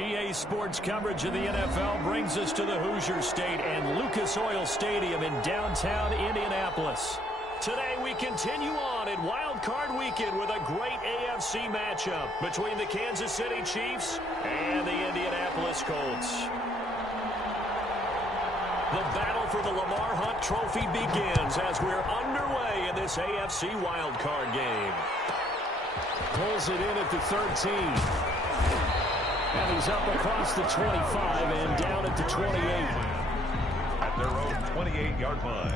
EA Sports coverage of the NFL brings us to the Hoosier State and Lucas Oil Stadium in downtown Indianapolis. Today we continue on in Wild Card Weekend with a great AFC matchup between the Kansas City Chiefs and the Indianapolis Colts. The battle for the Lamar Hunt Trophy begins as we're underway in this AFC Wild Card game. Pulls it in at the 13. And he's up across the 25 and down at the 28. At their own 28-yard line.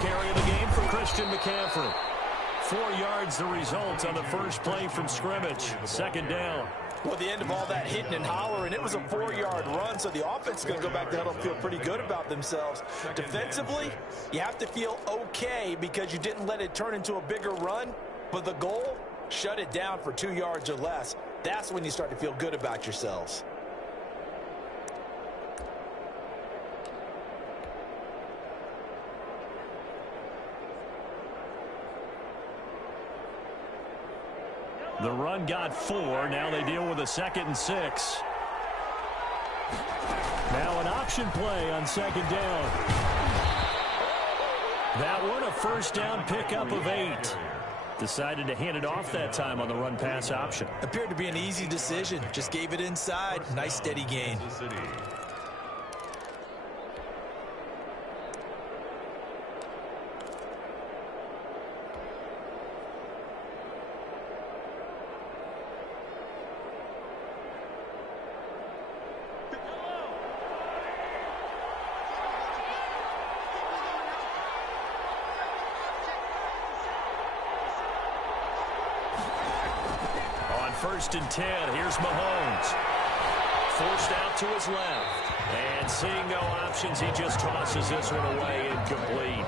Carry of the game for Christian McCaffrey. 4 yards the result on the first play from scrimmage. Second down. Well, the end of all that hitting and hollering, it was a 4-yard run, so the offense is going to go back to huddle and feel pretty good about themselves. Defensively, you have to feel okay because you didn't let it turn into a bigger run, but the goal, shut it down for 2 yards or less. That's when you start to feel good about yourselves. The run got 4. Now they deal with a 2nd and 6. Now an option play on 2nd down. That one a first down pickup of 8. Decided to hand it off that time on the run pass option. Appeared to be an easy decision. Just gave it inside. Nice steady gain. First and 10. Here's Mahomes. Forced out to his left. And seeing no options, he just tosses this one away incomplete.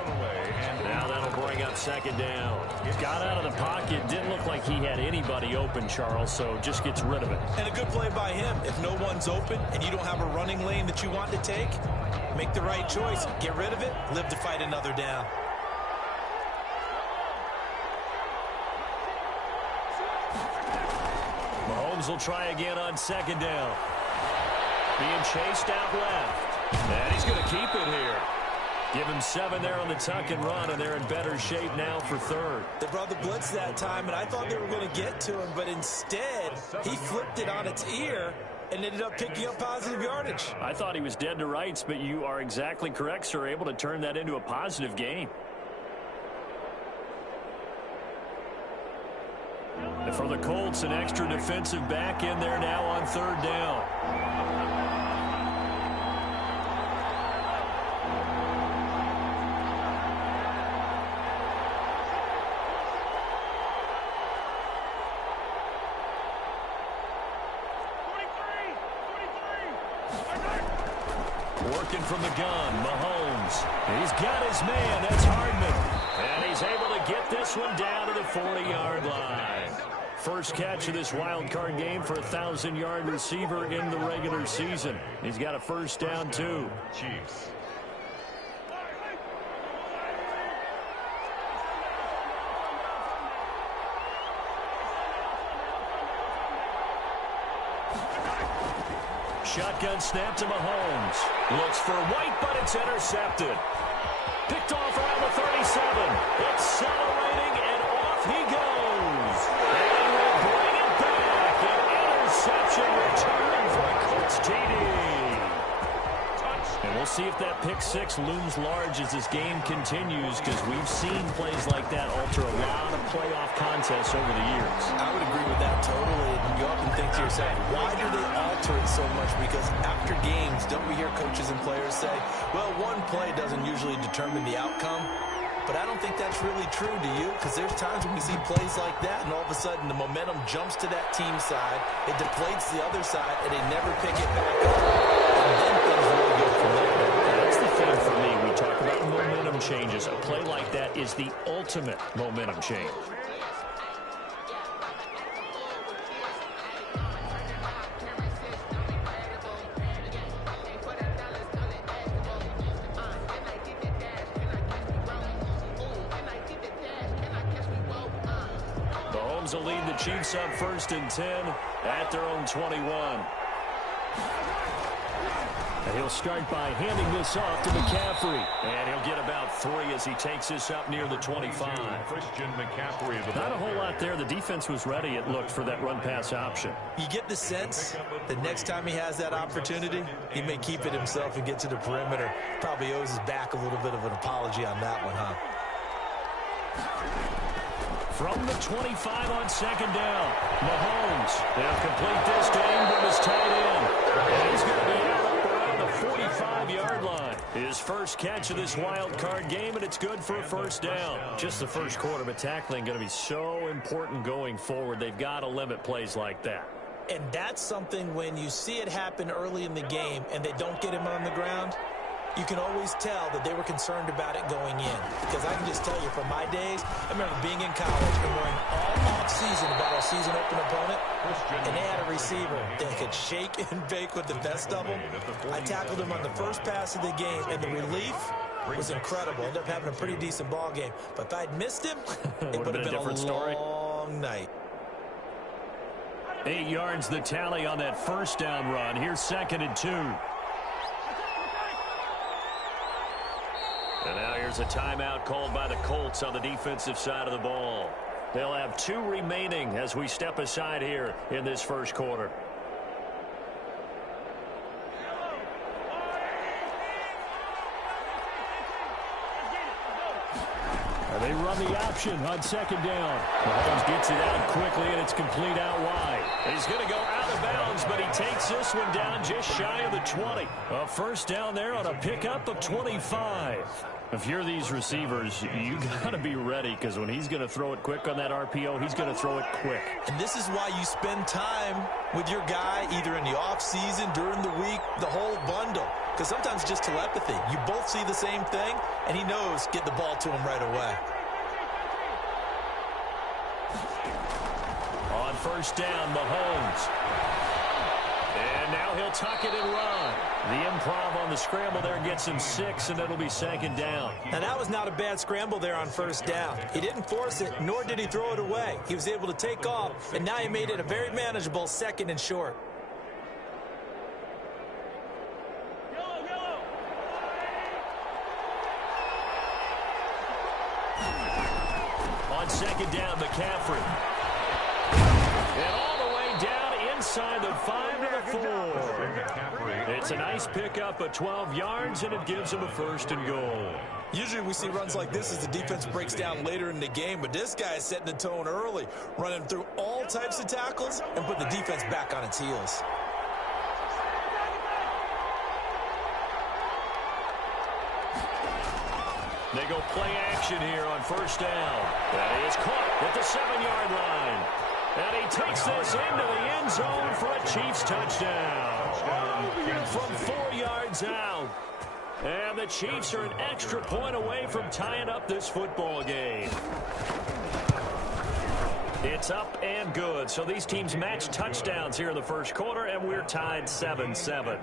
Now that'll bring up 2nd down. Got out of the pocket. Didn't look like he had anybody open, Charles, so just gets rid of it. And a good play by him. If no one's open and you don't have a running lane that you want to take, make the right choice. Get rid of it. Live to fight another down. Mahomes will try again on 2nd down. Being chased out left. And he's going to keep it here. Give him 7 there on the tuck and run, and they're in better shape now for 3rd. They brought the blitz that time, and I thought they were going to get to him, but instead, he flipped it on its ear and ended up picking up positive yardage. I thought he was dead to rights, but you are exactly correct, sir, able to turn that into a positive gain. And for the Colts, an extra defensive back in there now on 3rd down. Working from the gun, Mahomes. He's got his man, that's Hardman. And he's able to get this one down to the 40-yard line. First catch of this wild card game for a 1,000-yard receiver in the regular season. He's got a first down, too. Chiefs. Shotgun snap to Mahomes. Looks for White, but it's intercepted. Picked off around the 37. Accelerating, and off he goes. And we'll bring it back. An interception return for a Colts TD. And we'll see if that pick pick six looms large as this game continues because we've seen plays like that alter a lot of playoff contests over the years. I would agree with that totally. And you often think to yourself, why do they alter it so much? Because after games, don't we hear coaches and players say, well, one play doesn't usually determine the outcome. But I don't think that's really true, do you? Because there's times when we see plays like that, and all of a sudden the momentum jumps to that team side, it deflates the other side, and they never pick it back up. And then things really go from there. That's the thing for me. We talk about momentum changes. A play like that is the ultimate momentum change. Will lead the Chiefs up 1st and 10 at their own 21. And he'll start by handing this off to McCaffrey. And he'll get about 3 as he takes this up near the 25. Christian McCaffrey. Not a whole lot there. The defense was ready, it looked, for that run-pass option. You get the sense that next time he has that opportunity, he may keep it himself and get to the perimeter. Probably owes his back a little bit of an apology on that one, huh? From the 25 on 2nd down, Mahomes. They'll complete this to Ingram as tight end. And he's going to be out up around the 45-yard line. His first catch of this wild card game, and it's good for a 1st down. Just the first quarter, but tackling going to be so important going forward. They've got to limit plays like that. And that's something when you see it happen early in the game and they don't get him on the ground, you can always tell that they were concerned about it going in. Because I can just tell you, from my days, I remember being in college and worrying all off-season about our season-open opponent, and they had a receiver that could shake and bake with the best of them. I tackled him on the first pass of the game, and the relief was incredible. Ended up having a pretty decent ball game. But if I'd missed him, it would have been a different story. Long night. 8 yards the tally on that 1st down run. Here's 2nd and 2. And now here's a timeout called by the Colts on the defensive side of the ball. They'll have 2 remaining as we step aside here in this first quarter. And they run the option on 2nd down. Mahomes gets it out quickly, and it's complete out wide. He's going to go out of bounds, but he takes this one down just shy of the 20. A 1st down there on a pickup of 25. If you're these receivers, you got to be ready, because when he's going to throw it quick on that RPO, he's going to throw it quick. And this is why you spend time with your guy either in the offseason, during the week, the whole bundle. Because sometimes it's just telepathy. You both see the same thing, and he knows get the ball to him right away. On 1st down, Mahomes. And now he'll tuck it and run. The improv on the scramble there gets him 6, and it'll be 2nd down. Now, that was not a bad scramble there on 1st down. He didn't force it, nor did he throw it away. He was able to take off, and now he made it a very manageable 2nd and short. On 2nd down, McCaffrey. And all the way down inside the 5 to the 4. It's a nice pickup of 12 yards, and it gives him a 1st and goal. Usually we see runs like this as the defense breaks down later in the game, but this guy is setting the tone early, running through all types of tackles and put the defense back on its heels. They go play action here on 1st down. And he is caught at the 7-yard line. And he takes this into the end zone for a Chiefs touchdown. From 4 yards out. And the Chiefs are an extra point away from tying up this football game. It's up and good. So these teams match touchdowns here in the first quarter, and we're tied 7-7.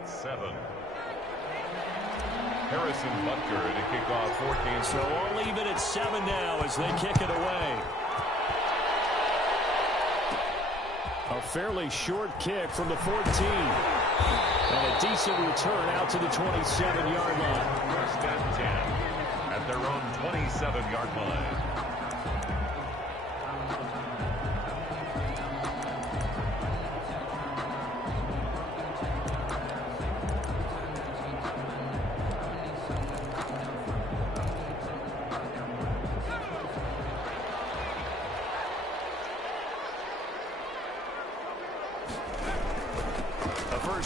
Harrison Butker to kick off 14. So all even at 7 now as they kick it away. A fairly short kick from the 14. And a decent return out to the 27-yard line. 1st and 10 at their own 27-yard line.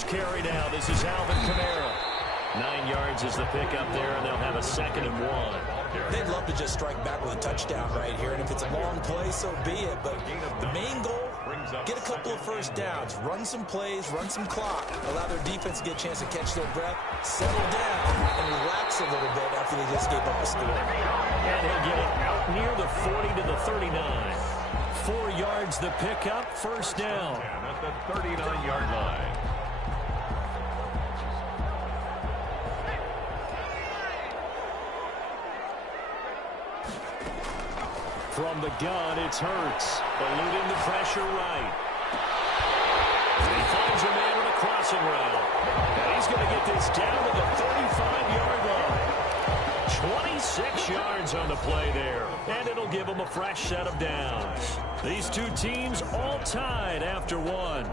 carry now. This is Alvin Kamara. 9 yards is the pickup there, and they'll have a 2nd and 1. They'd love to just strike back with a touchdown right here, and if it's a long play, so be it. But the main goal, get a couple of first downs, run some plays, run some clock, allow their defense to get a chance to catch their breath, settle down, and relax a little bit after they just gave up a score. And he'll get it out near the 40 to the 39. 4 yards the pickup, first down. At the 39-yard line. From the gun, it's Hurts. Eluding the pressure right. He finds a man with a crossing route. And he's going to get this down to the 35-yard line. 26 yards on the play there. And it'll give him a fresh set of downs. These two teams all tied after one.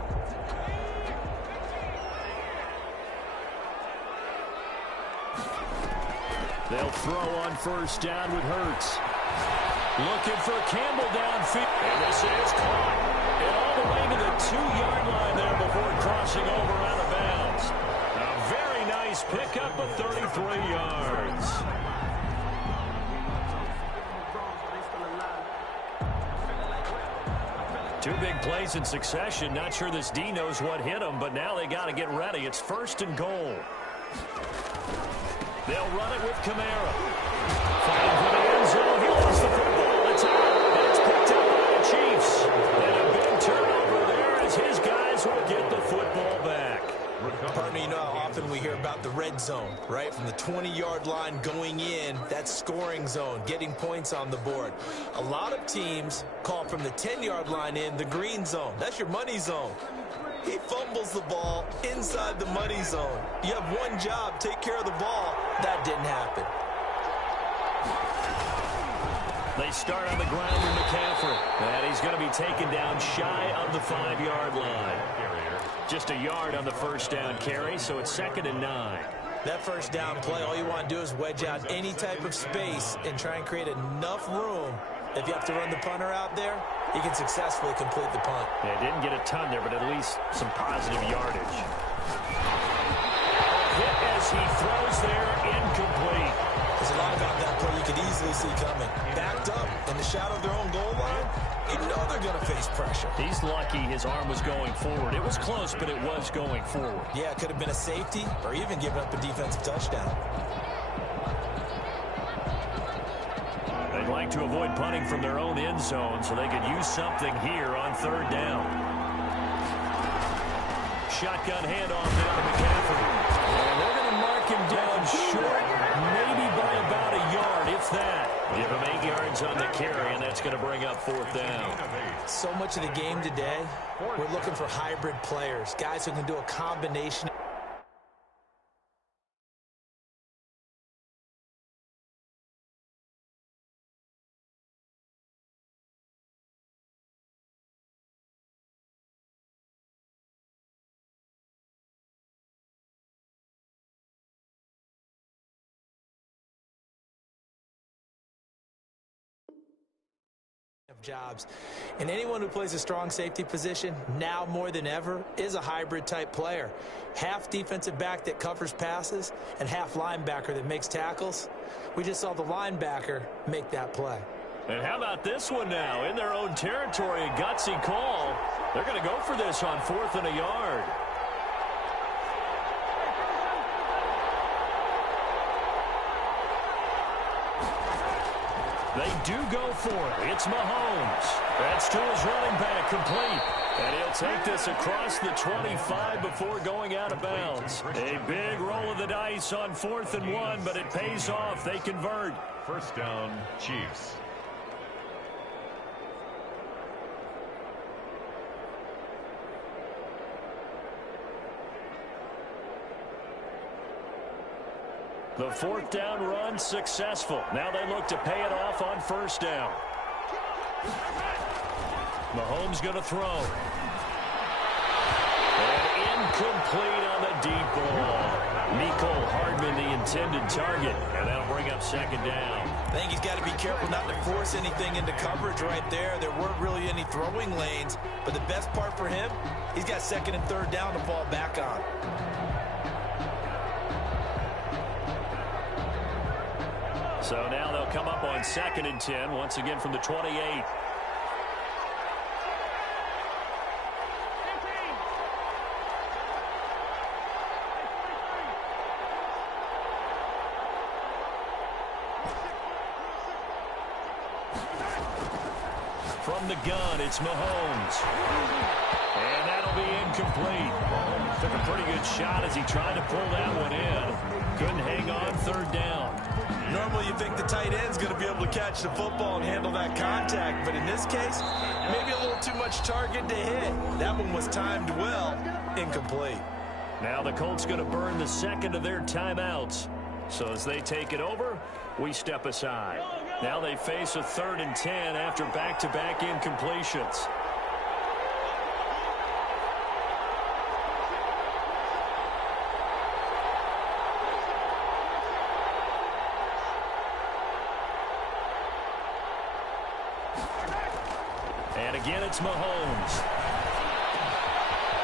They'll throw on first down with Hurts. Looking for Campbell downfield. And this is caught. And all the way to the 2-yard line there before crossing over out of bounds. A very nice pickup of 33 yards. Two big plays in succession. Not sure this D knows what hit him, but now they got to get ready. It's 1st and goal. They'll run it with Kamara. Fighting for the end zone. He lost the football. It's out. And it's picked up by the Chiefs. And a big turnover there as his guys will get the football back. Partner, you know how often we hear about the red zone, right? From the 20-yard line going in, that's scoring zone, getting points on the board. A lot of teams call from the 10-yard line in the green zone. That's your money zone. He fumbles the ball inside the money zone. You have one job, take care of the ball. That didn't happen. They start on the ground with McCaffrey. And he's going to be taken down shy of the 5-yard line. Just a yard on the first down carry, so it's 2nd and 9. That first down play, all you want to do is wedge out any type of space and try and create enough room. If you have to run the punter out there, you can successfully complete the punt. Yeah, didn't get a ton there, but at least some positive yardage. Hit as he throws there, incomplete. There's a lot about that play you could easily see coming. Backed up in the shadow of their own goal line, you know they're going to face pressure. He's lucky his arm was going forward. It was close, but it was going forward. Yeah, it could have been a safety or even given up a defensive touchdown. They'd like to avoid punting from their own end zone so they could use something here on 3rd down. Shotgun handoff down to McCaffrey. And they're going to mark him down short, maybe by about a yard, if that. Give him 8 yards on the carry, and that's going to bring up 4th down. So much of the game today, we're looking for hybrid players, guys who can do a combination. Jobs. And anyone who plays a strong safety position, now more than ever, is a hybrid type player. Half defensive back that covers passes and half linebacker that makes tackles. We just saw the linebacker make that play. And how about this one now? In their own territory, a gutsy call. They're going to go for this on 4th and a yard. They do go for it. It's Mahomes. That's to his running back, complete. And he'll take this across the 25 before going out of bounds. A big roll of the dice on 4th and 1, but it pays off. They convert. First down, Chiefs. The 4th down run successful. Now they look to pay it off on 1st down. Mahomes going to throw. And Incomplete on the deep ball. Mecole Hardman, the intended target, and that'll bring up second down. I think he's got to be careful not to force anything into coverage right there. There weren't really any throwing lanes, but the best part for him, he's got second and third down to fall back on. So now they'll come up on 2nd and 10, once again from the 28. From the gun, it's Mahomes. And that'll be incomplete. Took a pretty good shot as he tried to pull that one in. Couldn't hang on, third down. Normally you think the tight end's going to be able to catch the football and handle that contact, but in this case, maybe a little too much target to hit. That one was timed well, incomplete. Now the Colts going to burn the second of their timeouts. So as they take it over, we step aside. Now they face a 3rd and 10 after back-to-back incompletions. And again, it's Mahomes.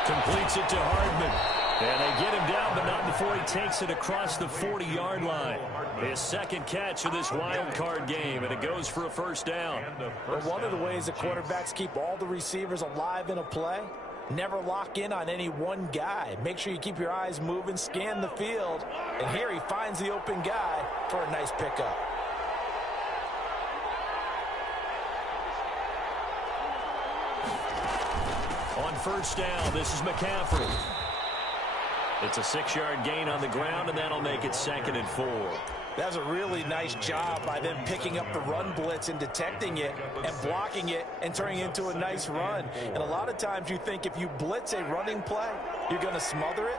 Completes it to Hardman. And they get him down, but not before he takes it across the 40-yard line. His second catch of this wild card game, and it goes for a first down. Well, one of the ways that quarterbacks keep all the receivers alive in a play, never lock in on any one guy. Make sure you keep your eyes moving, scan the field. And here he finds the open guy for a nice pickup. On first down, this is McCaffrey. It's a 6-yard gain on the ground, and that'll make it 2nd and 4. That's a really nice job by them picking up the run blitz and detecting it and blocking it and turning it into a nice run. And a lot of times you think if you blitz a running play, you're going to smother it.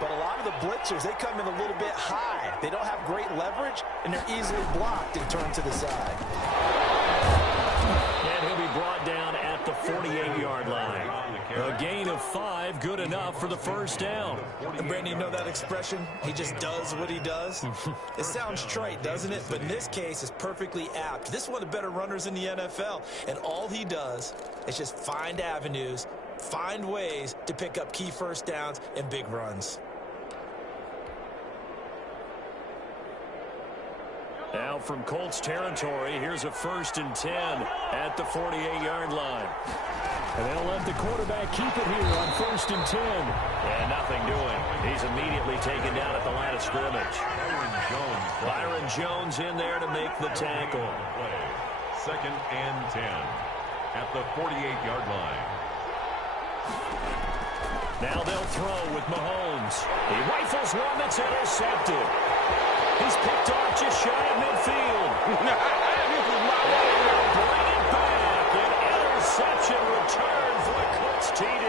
But a lot of the blitzers, they come in a little bit high. They don't have great leverage, and they're easily blocked and turned to the side. And he'll be brought down at the 48-yard line. A gain of 5, good enough for the first down. And Brandon, you know that expression? He just does what he does? It sounds trite, doesn't it? But in this case, it's perfectly apt. This is one of the better runners in the NFL. And all he does is just find avenues, find ways to pick up key first downs and big runs. Now from Colts territory, here's a 1st and 10 at the 48-yard line. And they'll let the quarterback keep it here on 1st and 10. And nothing doing. He's immediately taken down at the line of scrimmage. Byron Jones in there to make the tackle. 2nd and 10 at the 48-yard line. Now they'll throw with Mahomes. He rifles one that's intercepted. He's picked off just shy of midfield. Bring it back. An interception return for the Colts TD.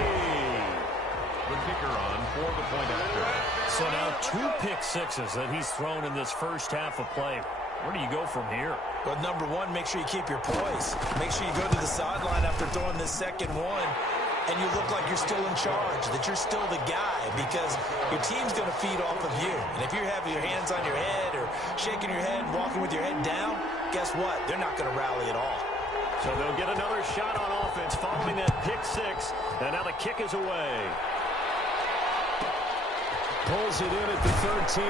The kicker on for the point after. So now 2 pick sixes that he's thrown in this first half of play. Where do you go from here? Well, number one, make sure you keep your poise. Make sure you go to the sideline after throwing this second one, and you look like you're still in charge, that you're still the guy, because your team's going to feed off of you. And if you're having your hands on your head or shaking your head and walking with your head down, guess what? They're not going to rally at all. So they'll get another shot on offense following that pick six, and now the kick is away. Pulls it in at the 13.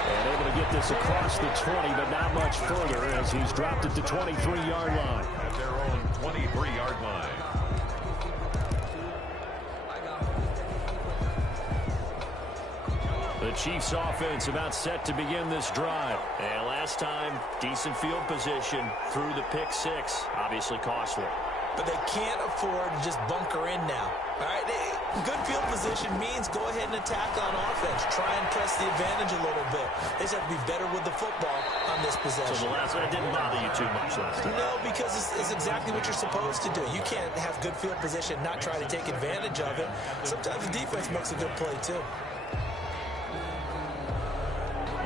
And able to get this across the 20, but not much further as he's dropped at the 23-yard line. At their own 23-yard line. The Chiefs offense about set to begin this drive. And last time, decent field position through the pick six. Obviously costly. But they can't afford to just bunker in now. All right, good field position means go ahead and attack on offense. Try and press the advantage a little bit. They just have to be better with the football on this possession. So the last one didn't bother you too much last time. No, because it's exactly what you're supposed to do. You can't have good field position, not try to take advantage of it. Sometimes the defense makes a good play too.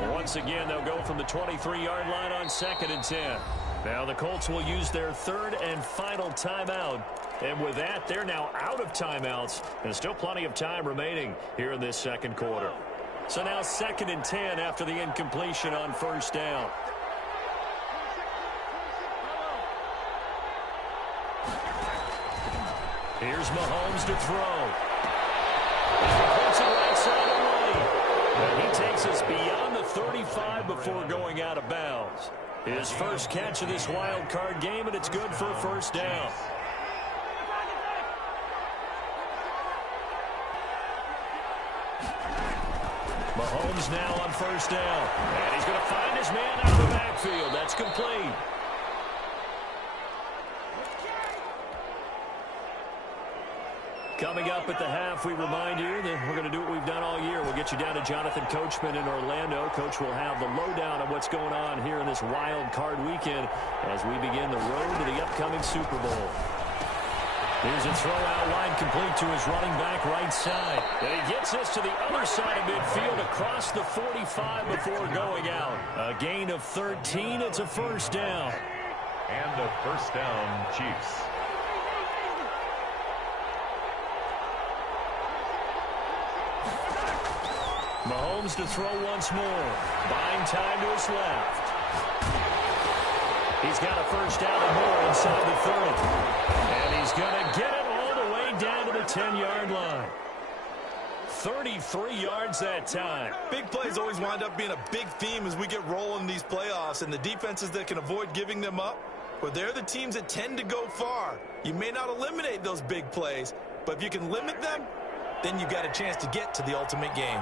Once again, they'll go from the 23-yard line on 2nd and 10. Now the Colts will use their 3rd and final timeout And with that, they're now out of timeouts. And still plenty of time remaining here in this second quarter. So now 2nd and 10 after the incompletion on first down. Here's Mahomes to throw. He puts it right side of the lane. And he takes us beyond the 35 before going out of bounds. His first catch of this wild card game, and it's good for a first down. Mahomes now on first down. And he's going to find his man out of the backfield. That's complete. Coming up at the half, we remind you that we're going to do what we've done all year. We'll get you down to Jonathan Coachman in Orlando. Coach will have the lowdown on what's going on here in this wild card weekend as we begin the road to the upcoming Super Bowl. Here's a throw out line complete to his running back right side. And he gets this to the other side of midfield across the 45 before going out. A gain of 13. It's a first down. And a first down, Chiefs. Mahomes to throw once more. Buying time to his left. He's got a first down and more inside the 30. And he's going to get it all the way down to the 10-yard line. 33 yards that time. Big plays always wind up being a big theme as we get rolling in these playoffs, and the defenses that can avoid giving them up, well, they're the teams that tend to go far. You may not eliminate those big plays, but if you can limit them, then you've got a chance to get to the ultimate game.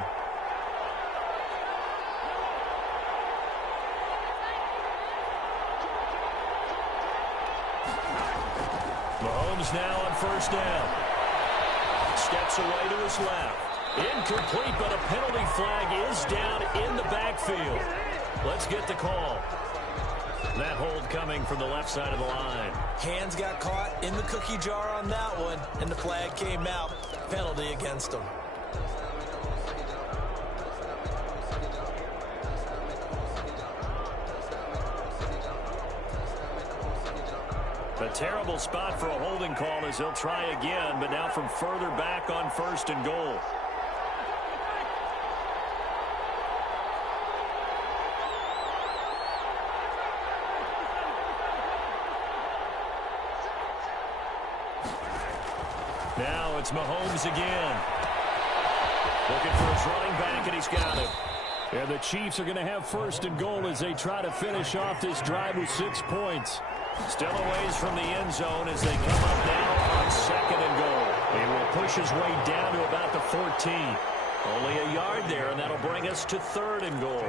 Mahomes now on first down. Steps away to his left. Incomplete, but a penalty flag is down in the backfield. Let's get the call. That hold coming from the left side of the line. Hands got caught in the cookie jar on that one, and the flag came out. Penalty against him. A terrible spot for a holding call as he'll try again, but now from further back on first and goal. Now it's Mahomes again. Looking for his running back, and he's got it. And the Chiefs are going to have first and goal as they try to finish off this drive with 6 points. Still a ways from the end zone as they come up now on second and goal. He will push his way down to about the 14. Only a yard there, and that'll bring us to third and goal.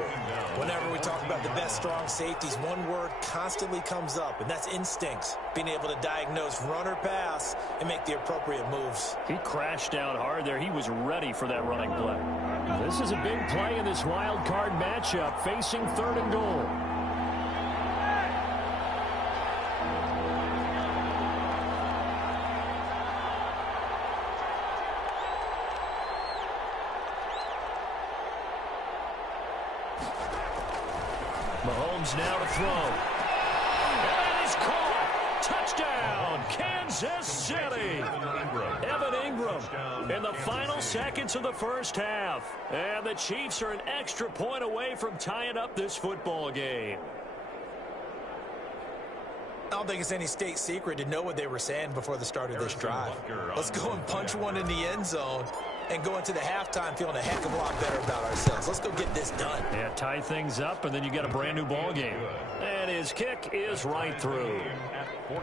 Whenever we talk about the best strong safeties, one word constantly comes up, and that's instincts. Being able to diagnose run or pass and make the appropriate moves. He crashed down hard there. He was ready for that running play. This is a big play in this wild card matchup, facing third and goal. Mahomes now to throw. And that is caught. Touchdown, Kansas City. Evan Ingram in the final seconds of the first half. And the Chiefs are an extra point away from tying up this football game. I don't think it's any state secret to know what they were saying before the start of this drive. Let's go and punch one in the end zone and go into the halftime feeling a heck of a lot better about ourselves. Let's go get this done. Yeah, tie things up, and then you get a brand new ball game. And his kick is right through. At 14.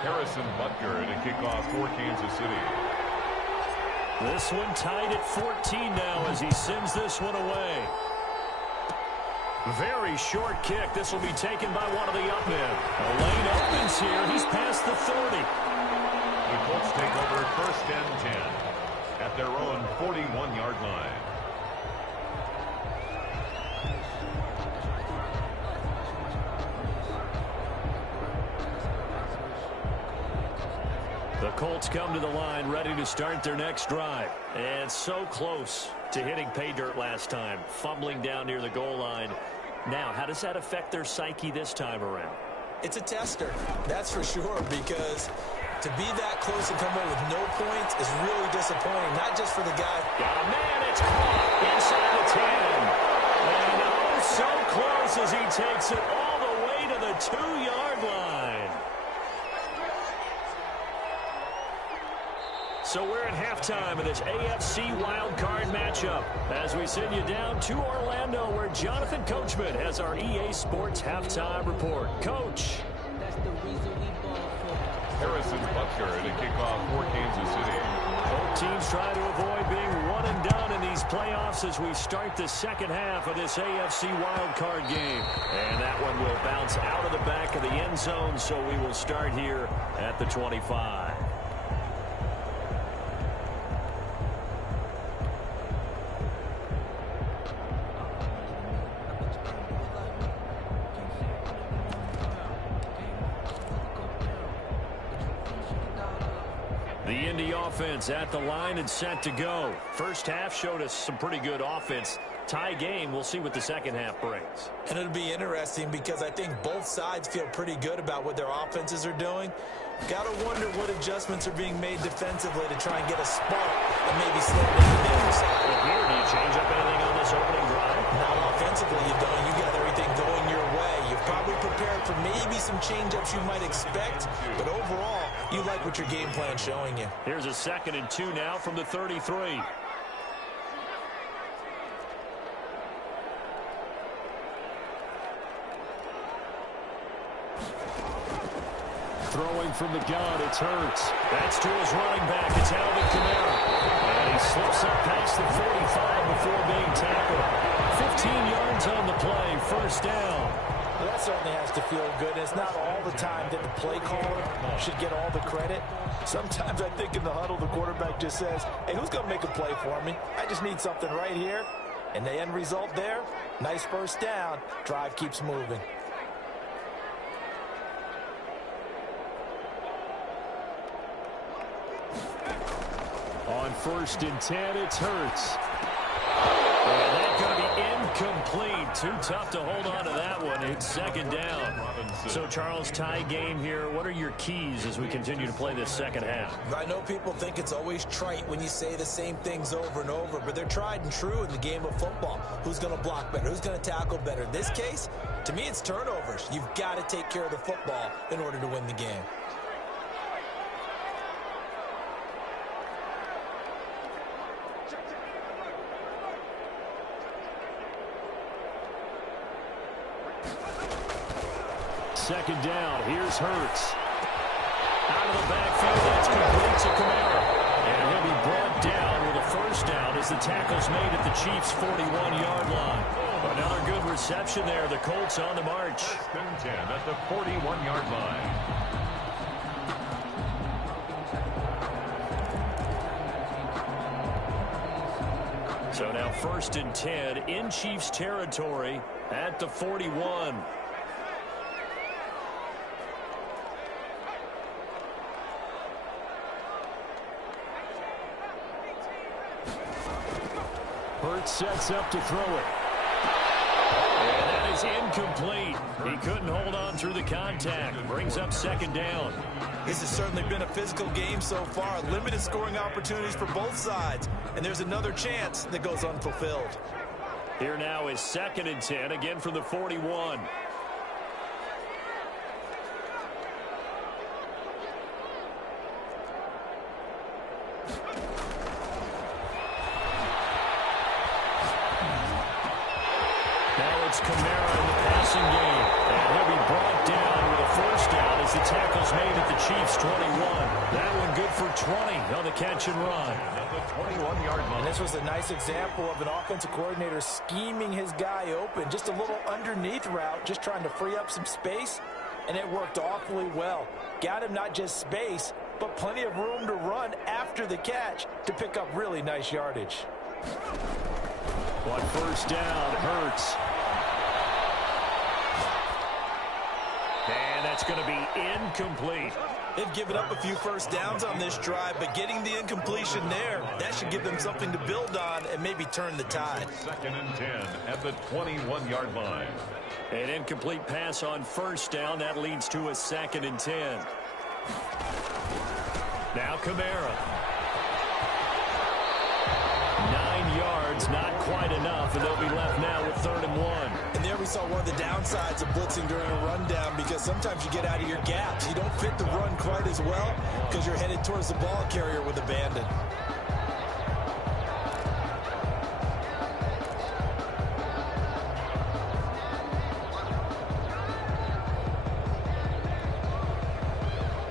Harrison Butker to kick off for Kansas City. This one tied at 14 now as he sends this one away. Very short kick. This will be taken by one of the up men. A lane opens here. He's past the 30. The Colts take over first and 10 at their own 41-yard line. The Colts come to the line ready to start their next drive. And so close to hitting pay dirt last time, fumbling down near the goal line. Now, how does that affect their psyche this time around? It's a tester, that's for sure, because to be that close and come away with no points is really disappointing, not just for the guy. Got a man, it's caught inside the 10. And oh, so close as he takes it all the way to the 2-yard line. So we're at halftime of this AFC wildcard matchup as we send you down to Orlando where Jonathan Coachman has our EA Sports halftime report. Coach. Harrison Butker to kick off for Kansas City. Both teams try to avoid being one and done in these playoffs as we start the second half of this AFC wildcard game. And that one will bounce out of the back of the end zone, so we will start here at the 25. The Indy offense at the line and set to go. First half showed us some pretty good offense. Tie game, we'll see what the second half brings. And it'll be interesting because I think both sides feel pretty good about what their offenses are doing. Got to wonder what adjustments are being made defensively to try and get a spark and maybe slow down the other side. Well, here, do you change up anything on this opening drive? Not offensively, you don't. You got everything going your way. You've probably prepared for maybe some change-ups you might expect, but overall, you like what your game plan's showing you. Here's a 2nd and 2 now from the 33. Throwing from the gun, it's Hurts. That's to his running back. It's Alvin Kamara. And he slips up past the 45 before being tackled. 15 yards on the play, first down. Well, that certainly has to feel good. It's not all the time that the play caller should get all the credit. Sometimes I think in the huddle, the quarterback just says, hey, who's going to make a play for me? I just need something right here. And the end result there, nice first down. Drive keeps moving. On 1st and 10, it's Hurts. And that's going to be incomplete. Too tough to hold on to that one. It's 2nd down. So, Charles, tie game here. What are your keys as we continue to play this second half? I know people think it's always trite when you say the same things over and over, but they're tried and true in the game of football. Who's going to block better? Who's going to tackle better? In this case, to me, it's turnovers. You've got to take care of the football in order to win the game. Second down, here's Hurts. Out of the backfield, that's complete to Kamara. And he'll be brought down with a first down as the tackle's made at the Chiefs' 41-yard line. Another good reception there. The Colts on the march. 1st and 10 at the 41-yard line. So now 1st and 10 in Chiefs territory at the 41. Hurts sets up to throw it. And that is incomplete. He couldn't hold on through the contact. Brings up 2nd down. This has certainly been a physical game so far. Limited scoring opportunities for both sides. And there's another chance that goes unfulfilled. Here now is 2nd and 10, again from the 41. It's Kamara in the passing game. And he'll be brought down with a first down as the tackle's made at the Chiefs' 21. That one good for 20 on the catch and run. At the 21-yard line. And this was a nice example of an offensive coordinator scheming his guy open. Just a little underneath route, just trying to free up some space. And it worked awfully well. Got him not just space, but plenty of room to run after the catch to pick up really nice yardage. On first down, Hurts. And that's going to be incomplete. They've given up a few first downs on this drive, but getting the incompletion there, that should give them something to build on and maybe turn the tide. 2nd and 10 at the 21-yard line. An incomplete pass on first down. That leads to a 2nd and 10. Now Kamara. 9 yards, not quite enough, and they'll be left now with 3rd and 1. And there we saw one of the downsides of blitzing during a rundown, because sometimes you get out of your gaps. You don't fit the run quite as well because you're headed towards the ball carrier with abandon.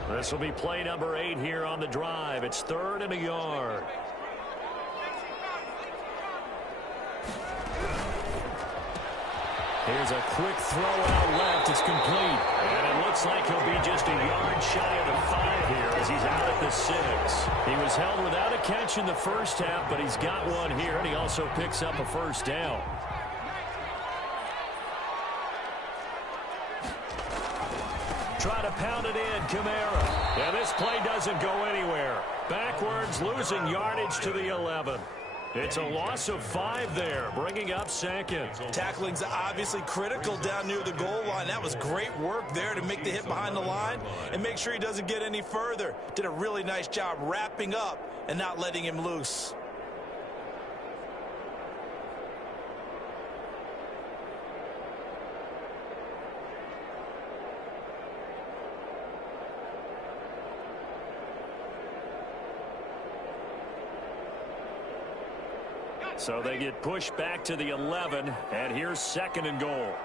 This will be play number 8 here on the drive. It's 3rd and a yard. Here's a quick throw out left. It's complete. And it looks like he'll be just a yard shy of the 5 here as he's out at the 6. He was held without a catch in the first half, but he's got one here, and he also picks up a first down. Try to pound it in, Kamara. Yeah, this play doesn't go anywhere. Backwards, losing yardage to the 11. It's a loss of 5 there, bringing up 2nd. Tackling's obviously critical down near the goal line. That was great work there to make the hit behind the line and make sure he doesn't get any further. Did a really nice job wrapping up and not letting him loose. So they get pushed back to the 11, and here's 2nd and goal.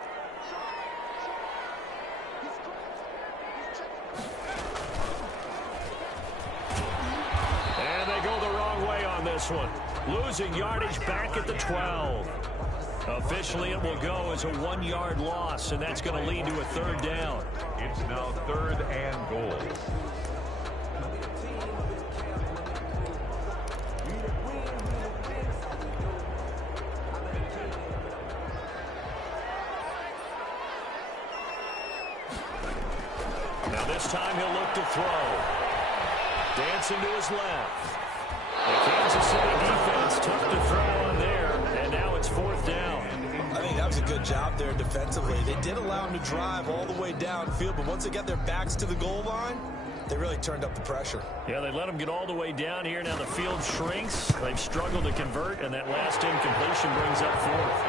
And they go the wrong way on this one. Losing yardage back at the 12. Officially, it will go as a 1-yard loss, and that's going to lead to a 3rd down. It's now 3rd and goal. This time he'll look to throw. Dancing to his left. The Kansas City defense tough to throw on there, and now it's 4th down. I think that was a good job there defensively. They did allow him to drive all the way downfield, but once they got their backs to the goal line, they really turned up the pressure. Yeah, they let him get all the way down here. Now the field shrinks. They've struggled to convert, and that last incompletion brings up 4th.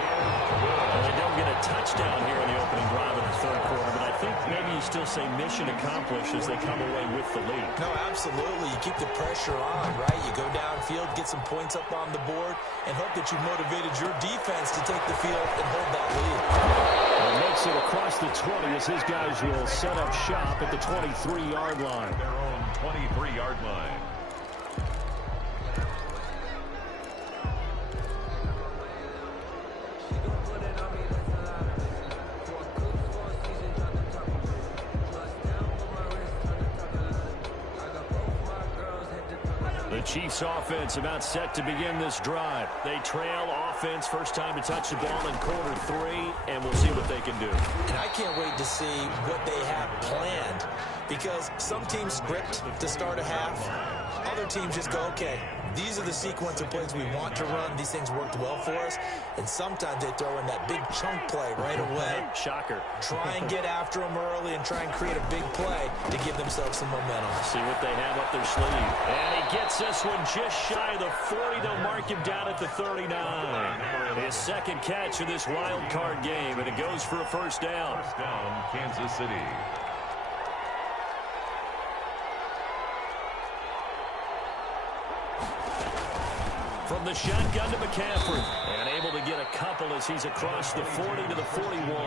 And they don't get a touchdown here in the opening drive of the 3rd quarter, but I think maybe you still say mission accomplished as they come away with the lead. No, absolutely. You keep the pressure on, right? You go downfield, get some points up on the board, and hope that you've motivated your defense to take the field and hold that lead. And makes it across the 20 as his guys will set up shop at the 23-yard line. Their own 23-yard line. The Chiefs offense about set to begin this drive. They trail offense, first time to touch the ball in quarter 3, and we'll see what they can do. And I can't wait to see what they have planned, because some teams script to start a half. Other teams just go, okay, these are the sequence of plays we want to run. These things worked well for us. And sometimes they throw in that big chunk play right away. Shocker. Try and get after them early and try and create a big play to give themselves some momentum. See what they have up their sleeve. And he gets this one just shy of the 40. They'll mark him down at the 39. His 2nd catch of this wild card game, and it goes for a first down. First down, Kansas City. From the shotgun to McCaffrey. And able to get a couple as he's across the 40 to the 41.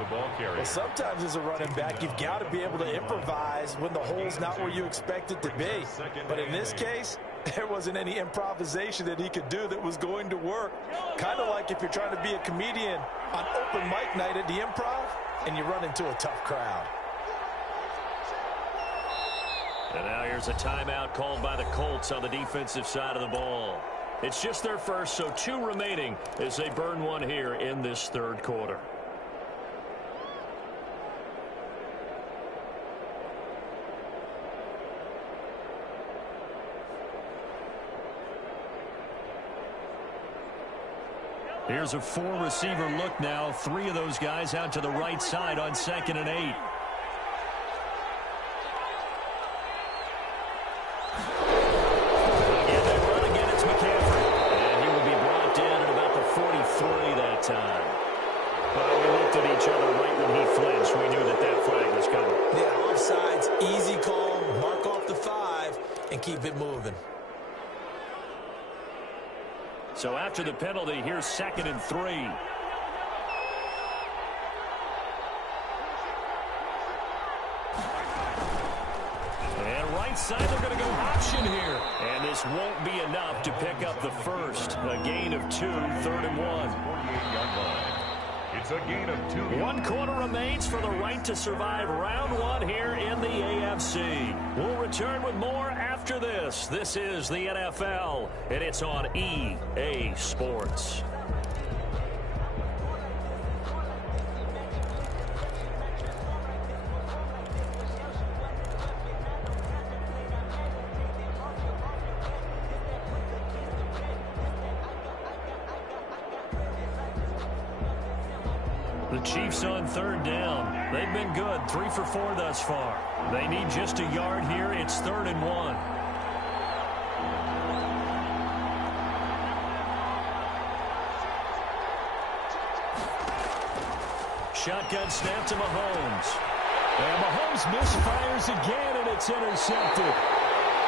Well, sometimes as a running back, you've got to be able to improvise when the hole's not where you expect it to be. But in this case, there wasn't any improvisation that he could do that was going to work. Kind of like if you're trying to be a comedian on open mic night at the Improv and you run into a tough crowd. And now here's a timeout called by the Colts on the defensive side of the ball. It's just their first, so 2 remaining as they burn one here in this 3rd quarter. Here's a four-receiver look now. Three of those guys out to the right side on 2nd and 8. Again, they run again. It's McCaffrey. And he will be brought down at about the 43 that time. Well, we looked at each other right when he flinched. We knew that that flag was coming. Yeah, offsides, easy call. Mark off the 5 and keep it moving. So after the penalty, here's 2nd and 3. And right side, they're going to go option here. And this won't be enough to pick up the first. A gain of 2, 3rd and 1. 48-yard line. It's a gain of 2. 1 quarter remains for the right to survive round 1 here in the AFC. We'll return with more after this. This is the NFL, and it's on EA Sports. The Chiefs on 3rd down. They've been good, 3 for 4 thus far. They need just a yard here. It's 3rd and 1. Shotgun snap to Mahomes. And Mahomes misfires again, and it's intercepted.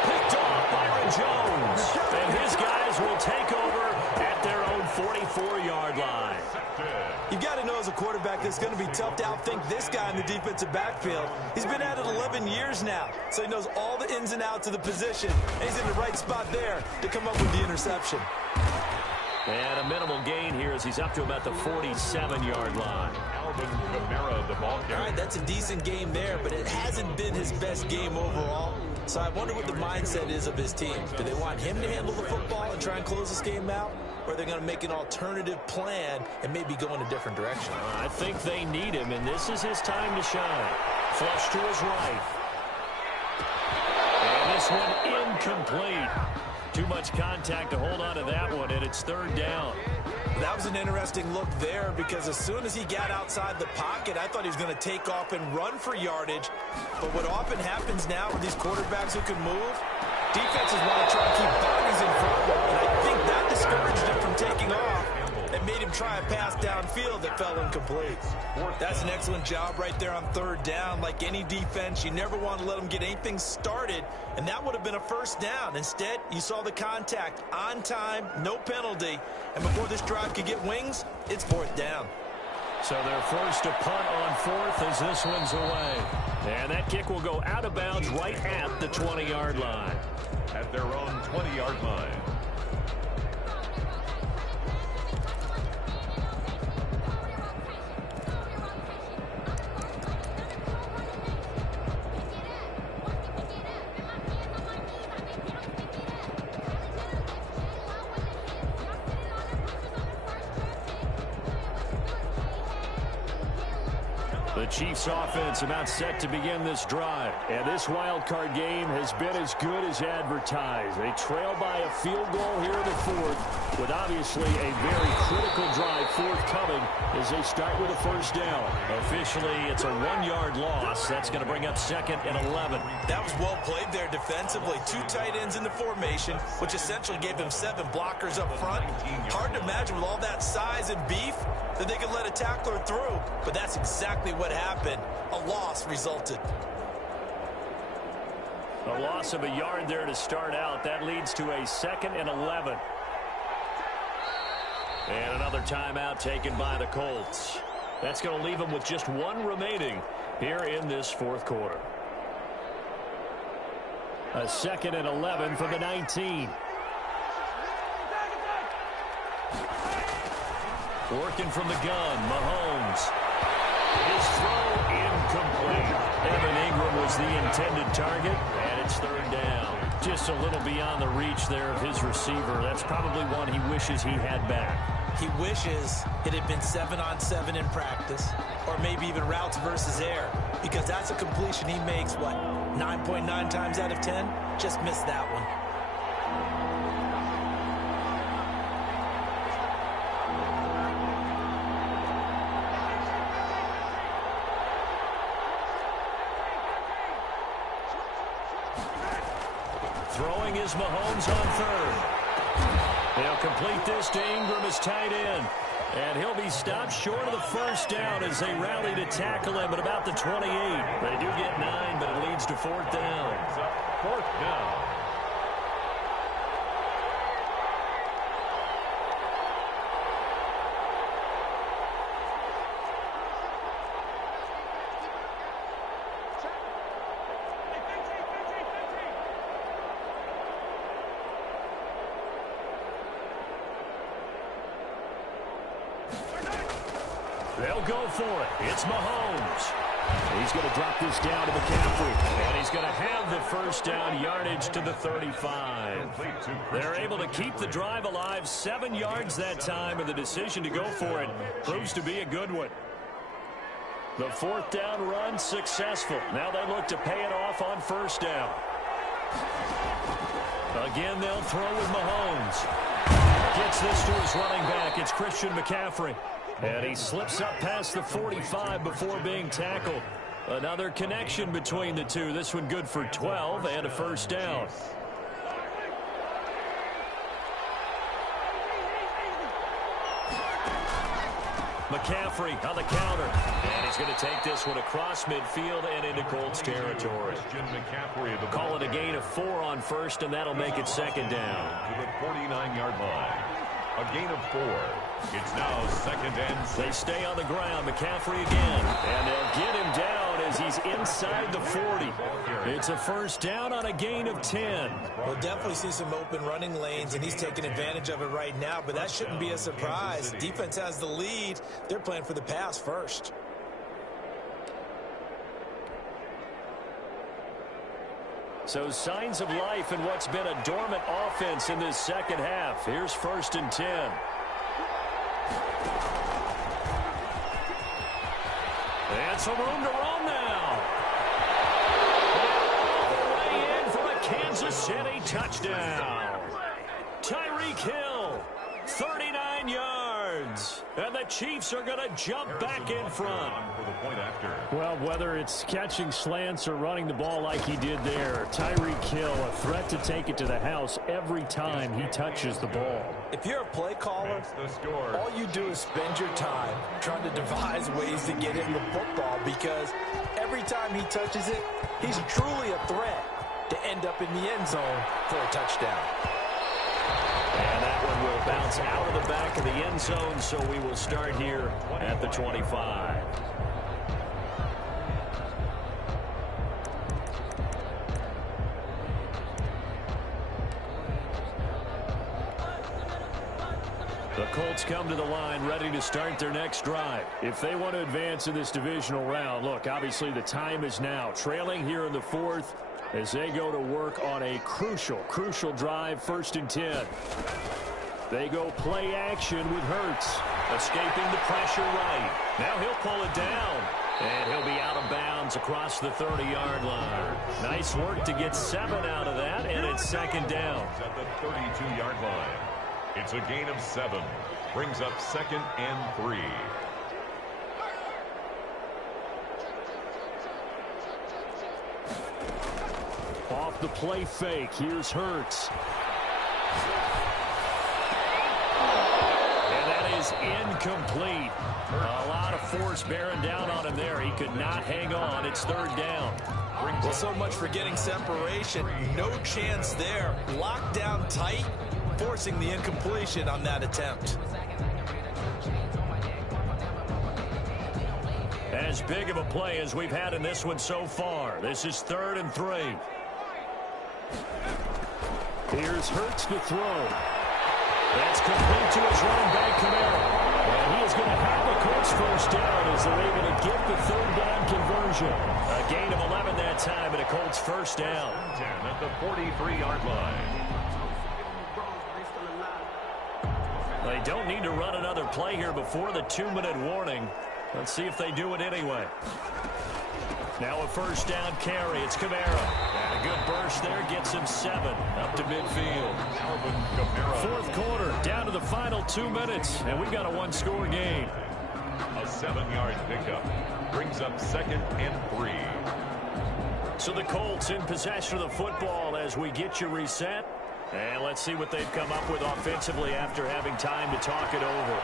Picked off Byron Jones. And his guys will take over at their own 44-yard line. You've got to know as a quarterback it's going to be tough to outthink this guy in the defensive backfield. He's been at it 11 years now, so he knows all the ins and outs of the position. And he's in the right spot there to come up with the interception. And a minimal gain here as he's up to about the 47-yard line. Alvin Kamara, the ball carrier. All right, that's a decent game there, but it hasn't been his best game overall. So I wonder what the mindset is of his team. Do they want him to handle the football and try and close this game out? Or are they going to make an alternative plan and maybe go in a different direction? I think they need him, and this is his time to shine. Flush to his right. And this one incomplete. Too much contact to hold on to that one, and it's 3rd down. That was an interesting look there because as soon as he got outside the pocket, I thought he was going to take off and run for yardage. But what often happens now with these quarterbacks who can move, defenses want to try and keep bodies in front of them. And I think that discouraged him from taking off and made him try a pass downfield that fell incomplete. That's an excellent job right there on 3rd down. Like any defense, you never want to let them get anything started, and that would have been a 1st down. Instead, you saw the contact on time, no penalty, and before this drive could get wings, it's 4th down. So they're forced to punt on 4th as this one's away. And that kick will go out of bounds right at the 20-yard line. At their own 20-yard line. The Chiefs offense about set to begin this drive. And this wild card game has been as good as advertised. They trail by a field goal here in the 4th with obviously a very critical drive forthcoming as they start with a 1st down. Officially, it's a 1-yard loss. That's going to bring up 2nd and 11. That was well played there defensively. 2 tight ends in the formation, which essentially gave them 7 blockers up front. Hard to imagine with all that size and beef that they could let a tackler through, but that's exactly what happened. A loss resulted. A loss of a yard there to start out. That leads to a 2nd and 11. And another timeout taken by the Colts. That's going to leave them with just 1 remaining here in this 4th quarter. A 2nd and 11 from the 19. Working from the gun, Mahomes. His throw incomplete. Evan Ingram was the intended target, and it's 3rd down. Just a little beyond the reach there of his receiver. That's probably one he wishes he had back. He wishes it had been 7-on-7 in practice, or maybe even routes versus air, because that's a completion he makes, what, 9.9 times out of 10? Just missed that one. Throwing is Mahomes on third. They'll complete this to Ingram as tight end. And he'll be stopped short of the first down as they rally to tackle him at about the 28. They do get 9, but it leads to fourth down. Fourth down. They'll go for it. It's Mahomes. He's going to drop this down to McCaffrey. And he's going to have the first down, yardage to the 35. They're able to keep the drive alive, 7 yards that time, and the decision to go for it proves to be a good one. The fourth down run successful. Now they look to pay it off on first down. Again, they'll throw with Mahomes. Gets this to his running back. It's Christian McCaffrey. And he slips up past the 45 before being tackled. Another connection between the two. This one good for 12 and a first down. McCaffrey on the counter. And he's going to take this one across midfield and into Colts territory. Call it a gain of 4 on first, and that'll make it second down. To the 49-yard line. A gain of 4. It's now second and 6. They stay on the ground. McCaffrey again. And they'll get him down as he's inside the 40. It's a first down on a gain of 10. We'll definitely see some open running lanes, and he's taking advantage of it right now, but that shouldn't be a surprise. Defense has the lead. They're playing for the pass first. So signs of life in what's been a dormant offense in this second half. Here's first and 10. And some room to run now. All the way in for a Kansas City touchdown. Tyreek Hill, 39 yards. And the Chiefs are going to jump back in front. Well, whether it's catching slants or running the ball like he did there, Tyreek Hill, a threat to take it to the house every time he touches the ball. If you're a play caller, all you do is spend your time trying to devise ways to get him the football, because every time he touches it, he's truly a threat to end up in the end zone for a touchdown. And that one will bounce out of the back of the end zone, so we will start here at the 25. The Colts come to the line ready to start their next drive. If they want to advance in this divisional round, look, obviously the time is now. Trailing here in the fourth as they go to work on a crucial drive, first and 10. They go play action with Hurts, escaping the pressure right. Now he'll pull it down, and he'll be out of bounds across the 30-yard line. Nice work to get 7 out of that, and it's second down. At the 32-yard line. It's a gain of 7. Brings up second and 3. Off the play fake, here's Hurts. And that is incomplete. A lot of force bearing down on him there. He could not hang on. It's third down. Well, so much for getting separation. No chance there. Locked down tight, forcing the incompletion on that attempt. As big of a play as we've had in this one so far. This is third and 3. Here's Hurts to throw. That's complete to his running back, Kamara. And he is going to have a Colts first down as they're able to get the third down conversion. A gain of 11 that time and a Colts first down. 10 at the 43-yard line. They don't need to run another play here before the 2-minute warning. Let's see if they do it anyway. Now a first down carry. It's Kamara. And a good burst there gets him 7 up to midfield. Fourth quarter, down to the final 2 minutes, and we've got a 1-score game. A 7-yard pickup brings up second and 3. So the Colts in possession of the football as we get you reset. And let's see what they've come up with offensively after having time to talk it over.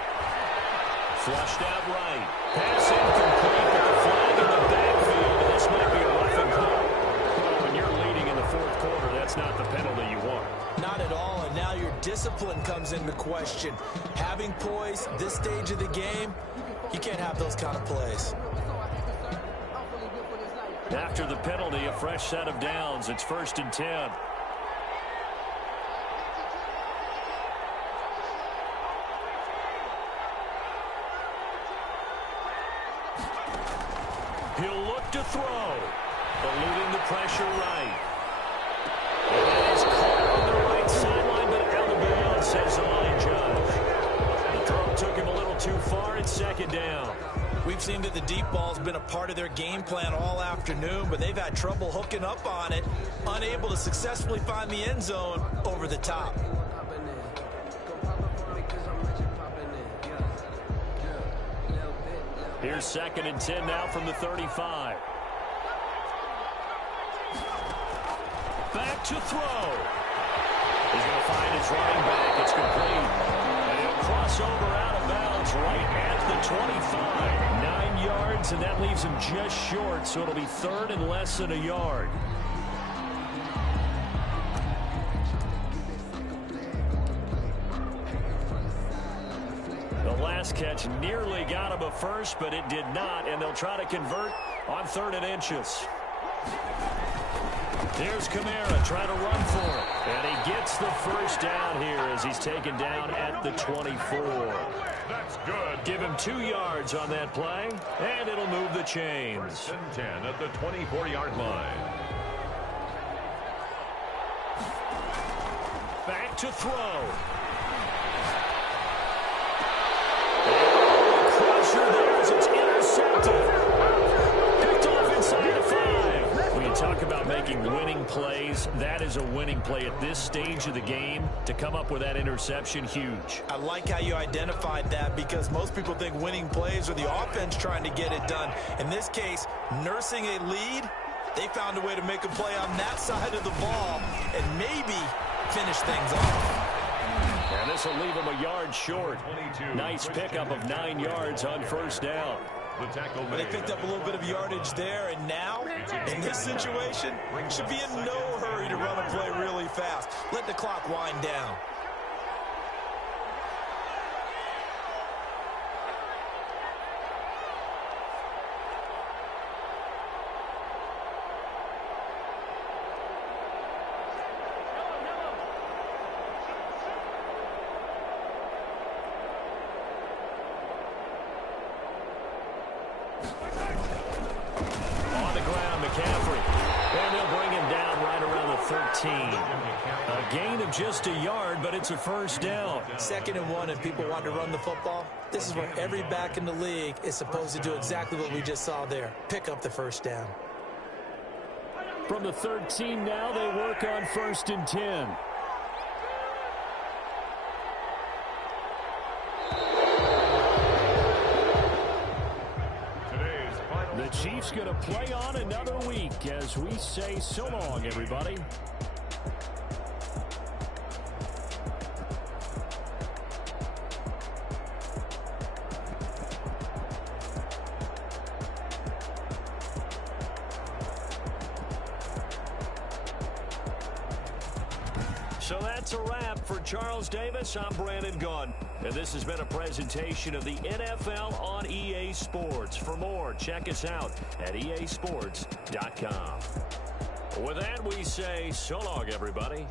Flushed out right. Pass incomplete, but the flag in the backfield. This might be a roughing call. Well, when you're leading in the fourth quarter, that's not the penalty you want. Not at all, and now your discipline comes into question. Having poise this stage of the game, you can't have those kind of plays. After the penalty, a fresh set of downs. It's 1st and 10. He'll look to throw. Eluding the pressure right. And that is caught on the right sideline, but out of bounds, says the line judge. The throw took him a little too far. It's 2nd down. We've seen that the deep ball's been a part of their game plan all afternoon, but they've had trouble hooking up on it, unable to successfully find the end zone over the top. Here's 2nd and 10 now from the 35. Back to throw. He's going to find his running back. It's complete. And he'll cross over out of bounds right at the 25. 9 yards, and that leaves him just short, so it'll be 3rd and less than a yard. The last catch nearly got him a first, but it did not, and they'll try to convert on 3rd and inches. There's Kamara trying to run for it. And he gets the first down here as he's taken down at the 24. That's good. Give him 2 yards on that play, and it'll move the chains. 1st and 10 at the 24-yard line. Back to throw. There as it's intercepted. Picked off inside the 5. When you talk about making winning plays, that is a winning play at this stage of the game. To come up with that interception, huge. I like how you identified that because most people think winning plays are the offense trying to get it done. In this case, nursing a lead, they found a way to make a play on that side of the ball and maybe finish things off. And this will leave him a yard short. Nice pickup of 9 yards on 1st down. The tackle They picked up a little bit of yardage there, and now, in this situation, should be in no hurry to run a play really fast. Let the clock wind down. A gain of just a yard, but it's a 1st down. 2nd and 1, and people want to run the football. This is where every back in the league is supposed to do exactly what we just saw there. Pick up the 1st down. From the 13 now, they work on 1st and 10. The Chiefs going to play on another week as we say so long, everybody. So that's a wrap for Charles Davis. I'm Brandon Gunn. And this has been a presentation of the NFL on EA Sports. For more, check us out at easports.com. With that, we say so long, everybody.